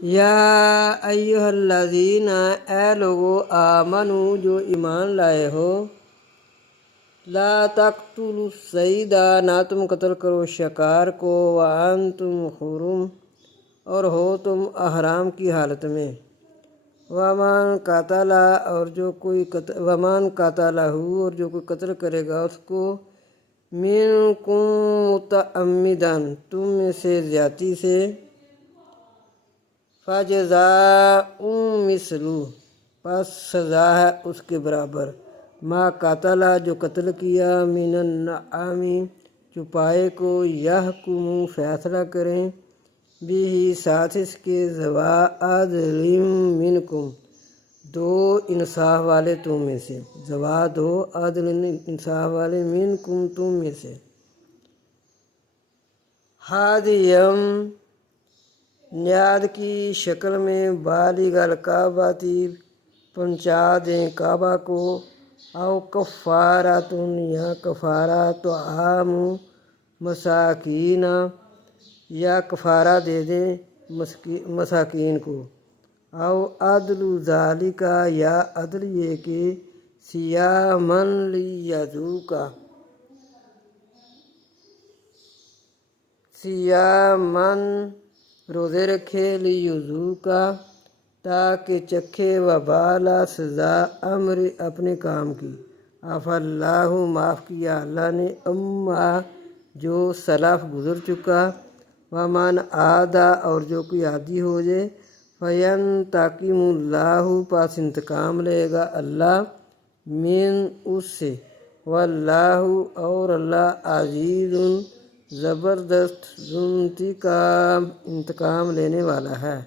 یا ایھا الذین اے لوگو آمنو جو ایمان لائے ہو، لا تقتلوا الصید نہ تم قتل کرو شکار کو، وانتم حرم اور ہو تم احرام کی حالت میں، ومن قتل اور جو کوئی ومن قتلہ اور جو کوئی قتل کرے گا اس کو، منکم متعمداً تم میں سے زیادتی سے، فجزاء مثل پس سزا ہے اس کے برابر، ما قتل جو قتل کیا، من النعام چوپائے کو، یحکم فیصلہ کریں، بھی ساتھ اس کے، ذوا عدل منکم دو انصاف والے تم میں سے، ذوا دو عدل انصاف والے، منکم تم میں سے، ہادیم نیاد کی شکل میں، بالغ الکعبہ پہنچا دیں کعبہ کو، او کفاراتن یا کفارہ طعام مساکین یا کفارہ دے دیں مساکین کو، او عدل ذالک یا عدل یہ کہ، صیاماً لیذوقا صیاماً روزے رکھے، لیذوقا تاکہ چکھے، وبال سزا امر اپنے کام کی، عفا اللہ معاف کیا اللہ نے، اما جو سلف گزر چکا، ومن عاد اور جو کوئی عادی ہو جائے، فینتقم اللہ پس انتقام لے گا اللہ من اس سے، واللہ اور اللہ عزیز زبردست ذو انتقام لینے والا ہے۔